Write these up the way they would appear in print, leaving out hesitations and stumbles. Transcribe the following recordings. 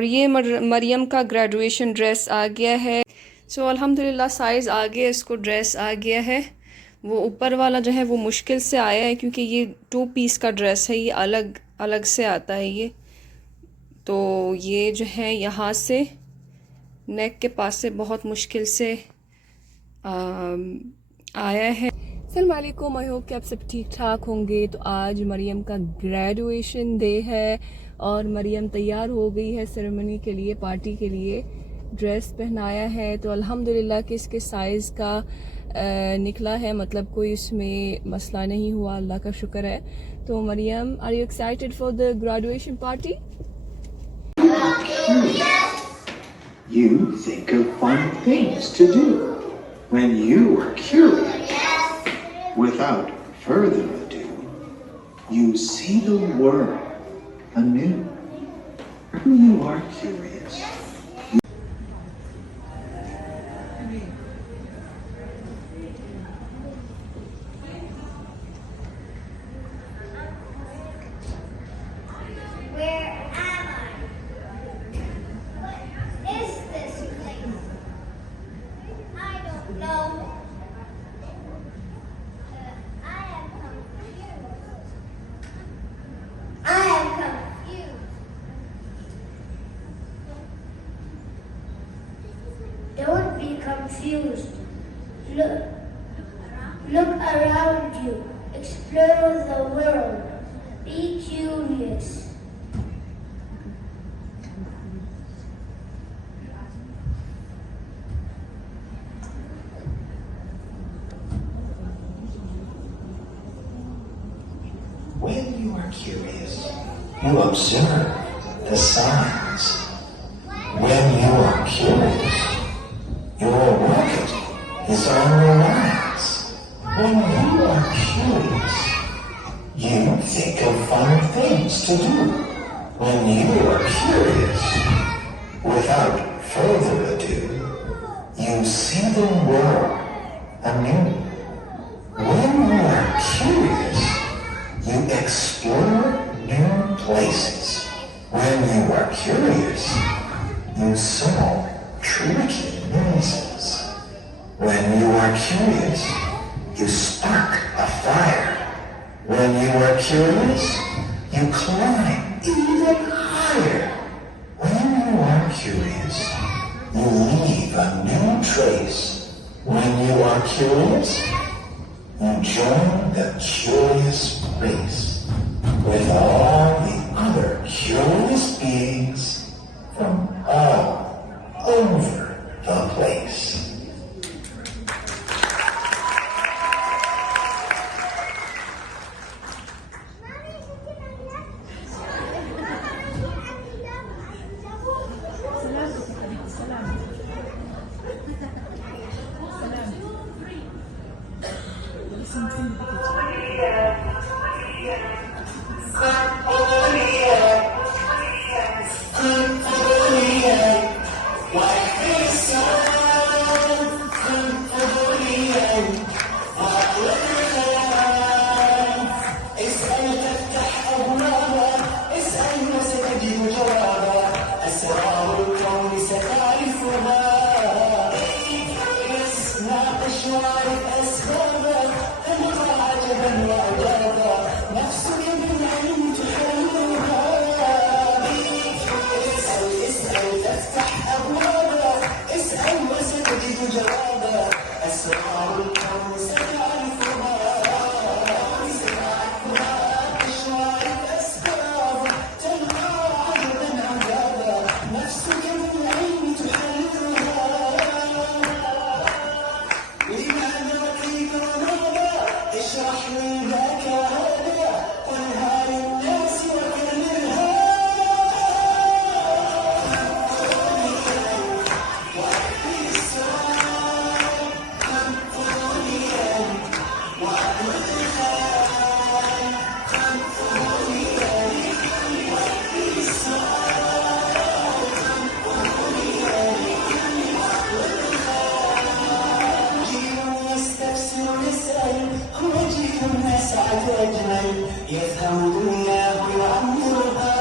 और ये मरियम का ग्रेजुएशन ड्रेस आ गया है। सो अल्हम्दुलिल्लाह साइज़ आ गया, इसको ड्रेस आ गया है। वो ऊपर वाला जो है वो मुश्किल से आया है क्योंकि ये 2 पीस का ड्रेस है, ये अलग अलग से आता है ये। तो ये जो है यहाँ से नेक के पास से बहुत मुश्किल से आया है। अस्सलाम वालेकुम, आई होप कि आप सब ठीक ठाक होंगे। तो आज मरियम का ग्रेजुएशन डे है और मरियम तैयार हो गई है सेरेमनी के लिए, पार्टी के लिए। ड्रेस पहनाया है तो अल्हम्दुलिल्लाह कि इसके साइज़ का निकला है, मतलब कोई इसमें मसला नहीं हुआ, अल्लाह का शुक्र है। तो Maryam, are you excited for the graduation party? You think of fun things to do when you are curious. Without further ado, you see the world anew. When you are curious. Don't be confused. Look around you. Explore the world. Be curious. When you are curious, you observe the signs. When you are curious, your rocket is on the rise. When you are curious, you think of fun things to do. When you are curious, without further ado, you see the world anew. When you are curious, you explore new places. When you are curious, you solve tricky mazes. When you are curious, you spark a fire. When you are curious, you climb even higher. When you are curious, you leave a new trace. When you are curious, you join the curious race with all the other curious beings from all over the place. يفهم دنياه ويعمرها.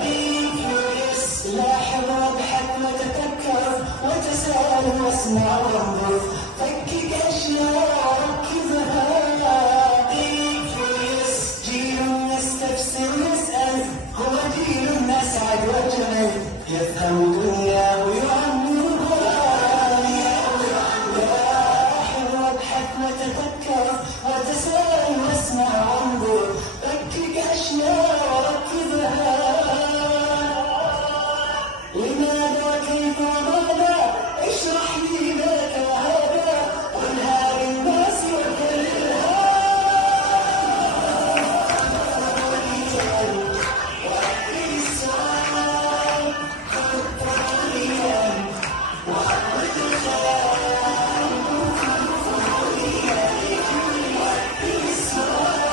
Be curious, لاحظ واضحك وتفكر وتساءل واسمع وانظر فكك أشياء ركزها كيوريوس جيل يستفسر يسأل هو جيل أسعد وأجمل يفهم دنياه ويعمرها لاحظ واضحك وتفكر وتساءل واسمع وانظر فكك أشياء ركزها لماذا كيف وماذا اشرح لي ذاك وهذا قلها للناس وكررها وأكل السؤال خذ طاليا وعود الخيال وأكل السؤال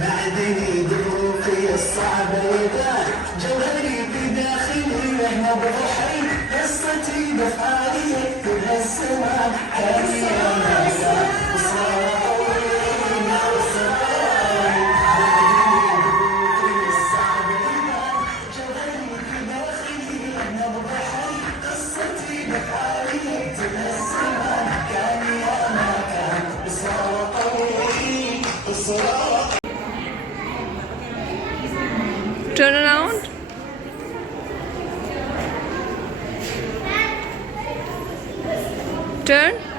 معدني ظروفي الصعبة يبان جوهري بداخلي مهما بروحي قصتي بفعالي كلها السماء كاني أنا Turn around. Turn.